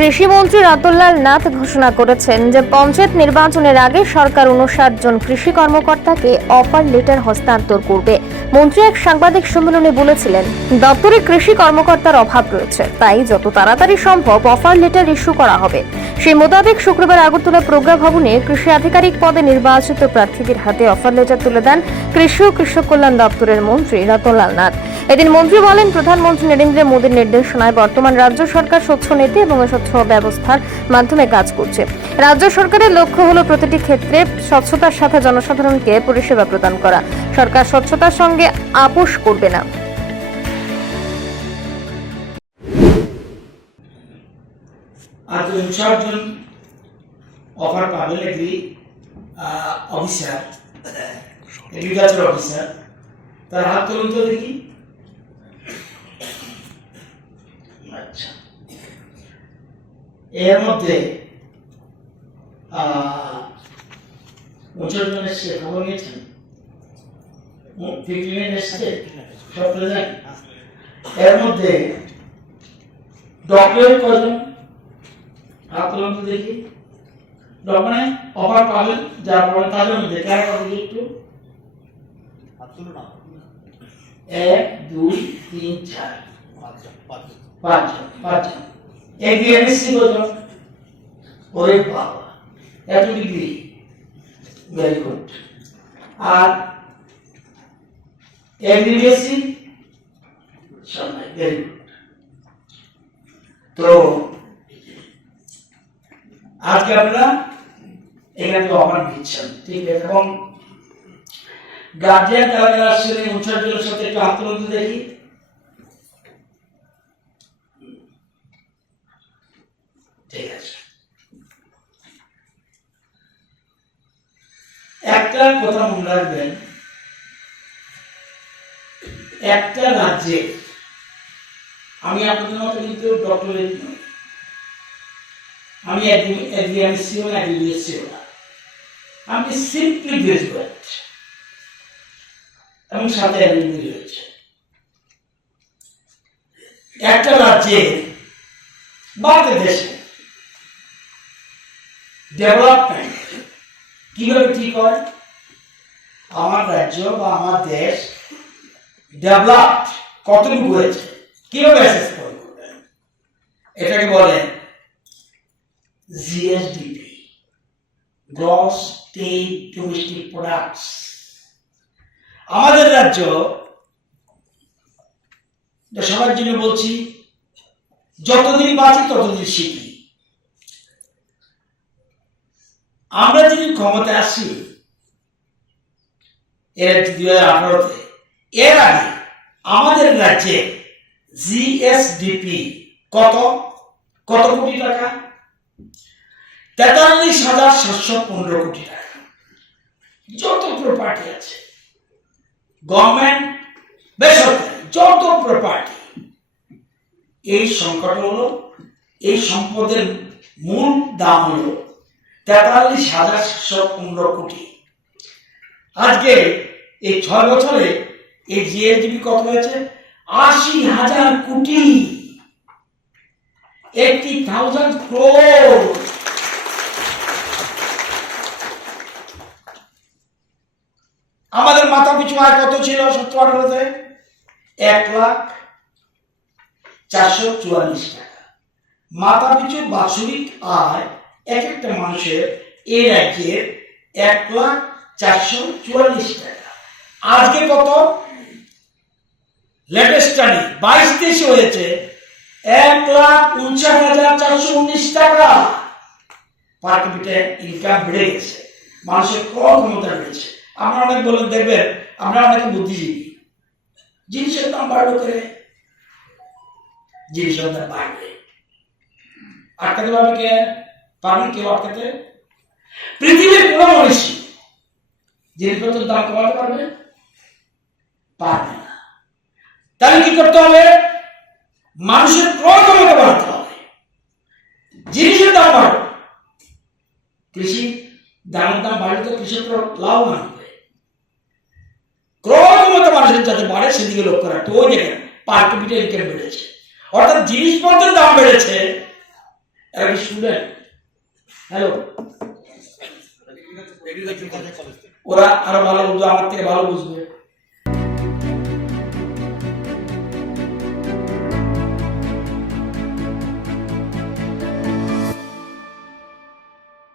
কৃষিমন্ত্রী রতনলাল নাথ ঘোষণা করেছেন যে পঞ্চায়েত নির্বাচনের আগে সরকার উনষাট জন কৃষি কর্মকর্তাকে অফার লেটার হস্তান্তর করবে। মন্ত্রী এক সাংবাদিক সম্মেলনে বলেছিলেন, দপ্তরে কৃষি কর্মকর্তার অভাব রয়েছে, তাই যত তাড়াতাড়ি সম্ভব অফার লেটার ইস্যু করা হবে। সেই মোতাবেক শুক্রবার আগরতলা প্রজ্ঞা ভবনে কৃষি আধিকারিক পদে নির্বাচিত প্রার্থীদের হাতে অফার লেটার তুলে দেন কৃষি ও কৃষক কল্যাণ দপ্তরের মন্ত্রী রতনলাল নাথ। এদিন মন্ত্রী বলেন, প্রধানমন্ত্রী নরেন্দ্র মোদীর নির্দেশনায় বর্তমান রাজ্য সরকার স্বচ্ছ নীতি এবং স্বচ্ছ ব্যবস্থার মাধ্যমে কাজ করছে। রাজ্য সরকারের লক্ষ্য হলো প্রতিটি ক্ষেত্রে স্বচ্ছতার সাথে জনসাধারণকে পরিষেবা প্রদান করা। সরকার স্বচ্ছতার সঙ্গে আপোষ করবে না। এগ্রিকালচার অফিসার তার হাত তুলুন তো দেখি। এর মধ্যে জন এসছে খবর নিয়েছেন? এর মধ্যে ডক্টর কজন? তো দেখি। ডকুমে অফার পাবেন যার পরে তাদের মধ্যে কার একটু? এক, দুই, তিন, চার। পাঁচজন পাঁচজন। এক এমএসসি কজন ওরে বাবা আর এমবিবিএসসি সবাই ভেরি গুড তো আজকে আপনারা এখানে অফার দিচ্ছেন ঠিক এবং গার্জিয়ান যারা যারা এই সাথে একটু হাত দেখি ঠিক আছে একটা কথা মনে রাখবেন, একটা রাজ্যে, আমি আপনাদের মতো কিন্তু ডক্টরেট নই। আমি এগ্রিএমসিও না এগ্রিএসিও না। আমি সিম্পলি গ্রাজুয়েট এবং সাথে এমবি রয়েছে। একটা রাজ্যে বা দেশে ডেভেলপমেন্ট কীভাবে ঠিক হয়? আমার রাজ্য বা আমার দেশ ডেভেলপড কতটুকু হয়েছে? কীভাবে অ্যাসেস করবেন এটাকে বলে GSDP, Gross State Domestic Products. আমাদের রাজ্য সবার জন্য বলছি যতদিন বাঁচি ততদিন শিখি। আমরা যদি ক্ষমতায় আসি এর দুই হাজার আঠারোতে। এর আগে আমাদের রাজ্যে জিএসডিপি কত? কত কোটি টাকা? তেতাল্লিশ হাজার সাতশো পনেরো কোটি টাকা। যত প্রপার্টি আছে। গভর্নমেন্ট বেসরকারি, যত প্রপার্টি এই সংকট হলো, এই সম্পদের মূল দাম হলো তেতাল্লিশ হাজার সাতশো পনেরো কোটি। আজকে এই ছয় বছরে এই জিএসডিপি কত হয়েছে? আশি হাজার কোটি। এইটি থাউজেন্ড ক্রোর আমাদের মাথা পিছু আয় কত ছিল সত্তর আঠারোতে? এক লাখ চারশো চুয়াল্লিশ টাকা। মাথা পিছু বাৎসরিক আয় এক একটা মানুষের এই রাজ্যের এক লাখ চারশো চুয়াল্লিশ টাকা। আজকে কত? লেটেস্ট স্টাডি বাইশ তেইশে হয়েছে। এক লাখ উনষাট হাজার চারশো উনিশ টাকা। পার ক্যাপিটাল ইনকাম বেড়ে গেছে। মানুষের ক্রয় ক্ষমতা বেড়েছে। আমরা অনেক বলেন দেখবেন, আমরা অনেকে বুদ্ধিজীবী। জিনিসের দাম বাড়লো করে জিনিসের দাম বাড়বে। আটকাতে পারবে কে? পারবেন কেউ আটকাতে? পৃথিবীর কোন মনীষী জিনিসপত্রের দাম কমাতে পারবে পারবে না। তাহলে কি করতে হবে? মানুষের ক্রয় ক্ষমতা বাড়াতে হবে। জিনিসের দাম বাড়বে। কৃষি দামের দাম বাড়লে তো কৃষকরা লাভবান হবে ক্রয় ক্ষমতা মানুষের যাতে বাড়ে, সেদিকে লক্ষ্য রাখতে ওই দেখেন পার ক্যাপিটাল ইনকাম বেড়েছে। অর্থাৎ জিনিসপত্রের দাম বেড়েছে। এরা স্টুডেন্ট হ্যালো ওরা আরও ভালো বুঝবে আমার থেকে ভালো বুঝবে।